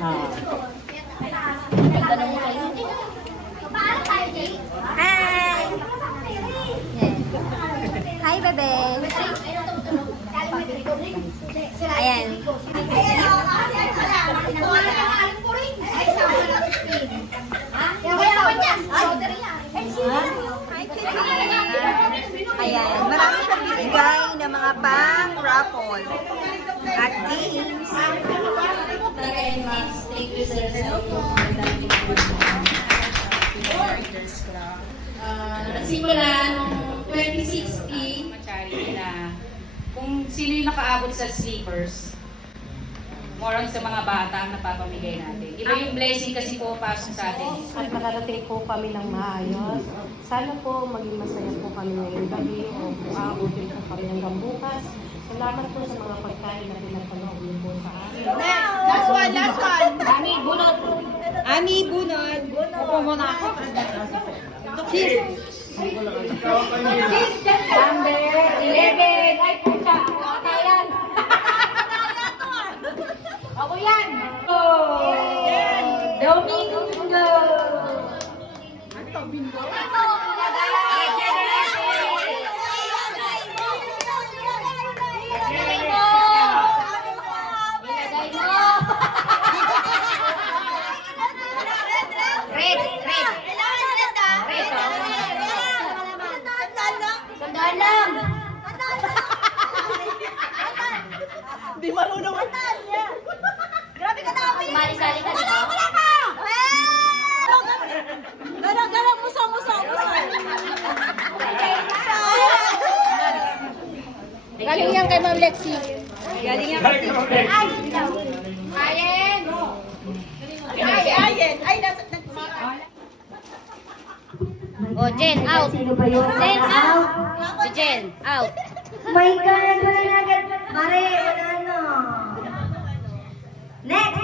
Hi! Hi, bebe! Ayan. Ayan. Marami siyang bibigay na mga pang-raffle at games. Nagsimula noong 2016, charity na kung sino yung nakaabot sa sleepers, more on sa mga bata ang napapamigay natin. Iba yung blessing kasi po pasok sa atin. At nakarating po kami ng maayos. Sana po maging masaya po kami ngayong gabi o aabutin po kami hanggang bukas. Salamat po sa mga pagkain na pinapanood niyo po sa amin. Last one, last one. Ami, bunot! Ami, bunod. Opo muna ako. Cheese. Number 11. Ay, puta. Ako yan. Ako yan. Oh. Domingo. Di marunong ang niya. Grabe ka na. Mali-sali ka dito. Wala ka! Garang-garang musa. Galing yan kay Ma'am Lexi. Galing yan kasi. Ayen! Ayen! Ay, nasa... Oh, Jen, out. Sino ba yun? Jen, out. Si Jen, out. My God, wala na agad. Mare, wala na. Next!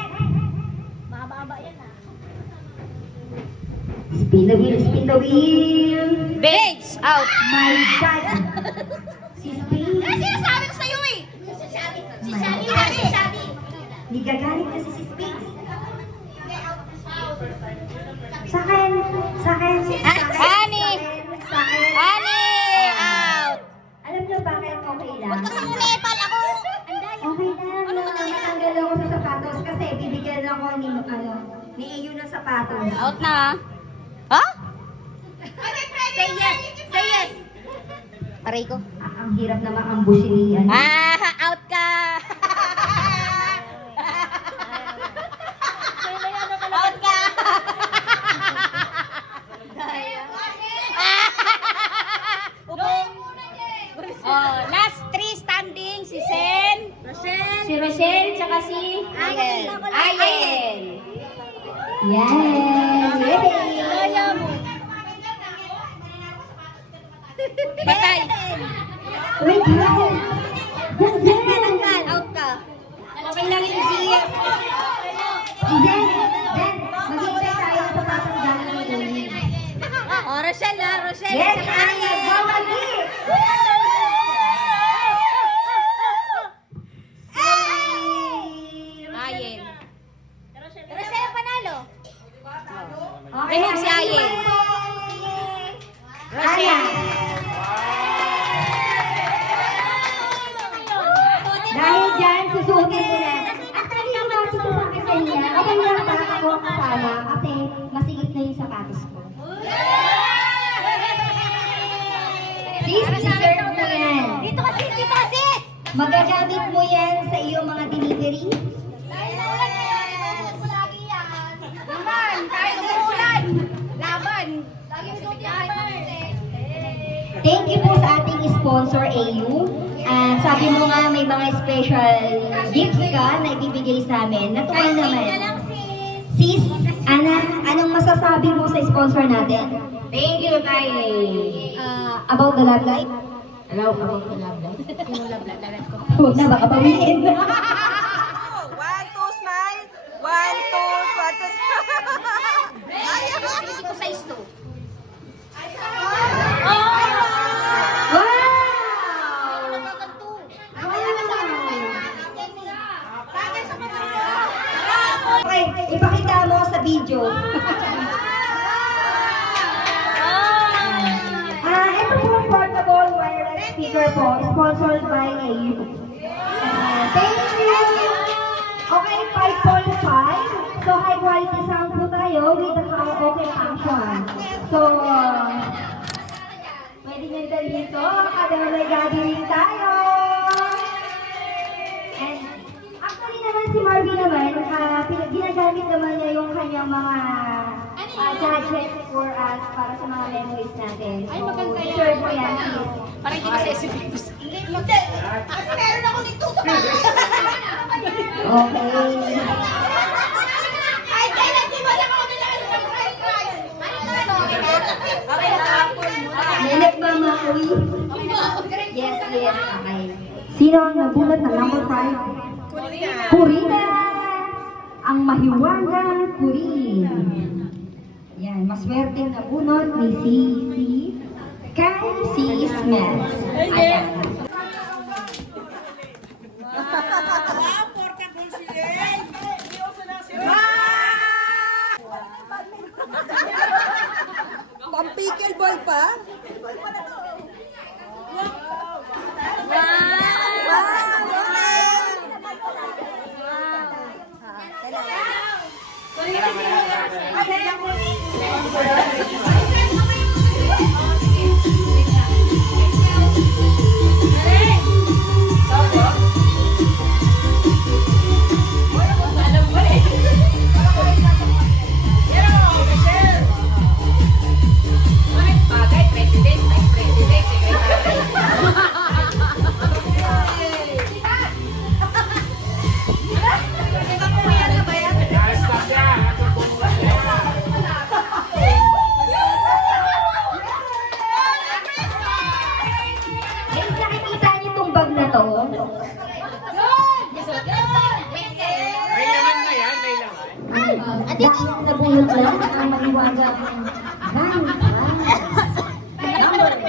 Baba yan ah. Spin the wheel, spin the wheel. Babes, out. My God! Si Spin. Sinasabi ko sa'yo eh. Si Shabi. Hindi gagalit kasi si Spin. Sa akin. Ani! Ani! Out! Alam niyo bakit okay lang? Huwag kang Nepal ako. Okay lang na matanggal ako sa sapatos kasi bibigyan ako ni Eyu ng sapatos. Out na. Ha? Say yes. Say yes. Aray ko. Ang hirap na makambusin ni Out ka. Out ka. Oh, last three standing, si Sen, si Rochelle, tsaka si Ayen. Ayen. Yan! Yay! Patay. Wait, yan! Out ka. Okay lang yung GF. Zen! Maghihintay tayo sa sapatos galing ni Eyu. Oh, Rochelle na, Rochelle. Yes, tsaka Ayen! Go, Magi! Ayen. Rochelle ang panalo. Okay, Remove si Ayen. Ayan! Dahil dyan, susuotin ko na. Actually, yung mga sa akin sa niya, okay lang ba ako kasama kasi masigit na yung sapatos ko. Sis, deserve mo yan. Dito kasi, dito kasi. Magagamit mo yan sa iyong mga delivery. Dahil naulan ngayon, isusuot mo lagi yan. Naman, kahit umuulan. Laban. Lagi suot yan. Thank you po sa ating sponsor, AU. At sabi mo nga may mga special gifts ka na ibibigay sa amin. Natuwa naman. Sis, Ana, anong masasabi mo sa sponsor natin? Thank you, Tay. About the love life? Hello, about the love life. Yung lablat ko. Huwag na, baka pawiin. 1, 2, smile. 1, 2, Hindi ko size to. Okay, ipakita mo sa video. Ito po portable wireless speaker po, sponsored by AU. Thank you! Okay, 5.5. So, high quality sound po tayo with the karaoke function. So, pwede nyo dalhin ito kada may gathering tayo. And actually naman si Marvin naman, ginagamit naman niya yung kanyang mga gadgets for us para sa mga memories natin. So, Ay, maganda yan. sure po yan. Parang hindi sa SPX. Okay. Nenek Mama Uy. Yes, yes, okay. Sino ang nabulat ng number 5? Purina! Ang mahiwagang Purin. Yan, maswerteng nabunot ni si Kay si Smith. Ayan. Pampikil boy pa? Bagay, president, vice president, secretary. Guys, nakikita niyo itong bag na to? Dahil nabulot lang ang mahiwagang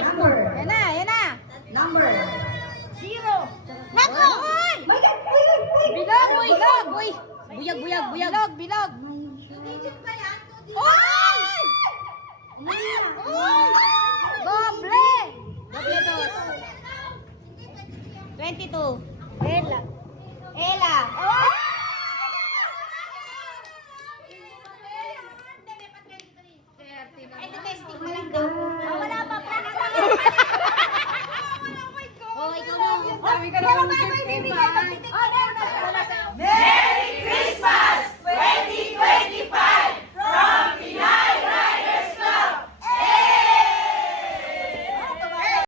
number. Yan na, yan na. Number. Nako! My God! Uy! Bilog, bilog, uy. Buyag, buyag, buyag. Bilog, bilog. Oy! Doble! Doble dos. 22. Ella. Ella. Oh! Ito testing mo lang daw. Wala pa. Oh, ikaw na. Sabi ka naman. Wala pa.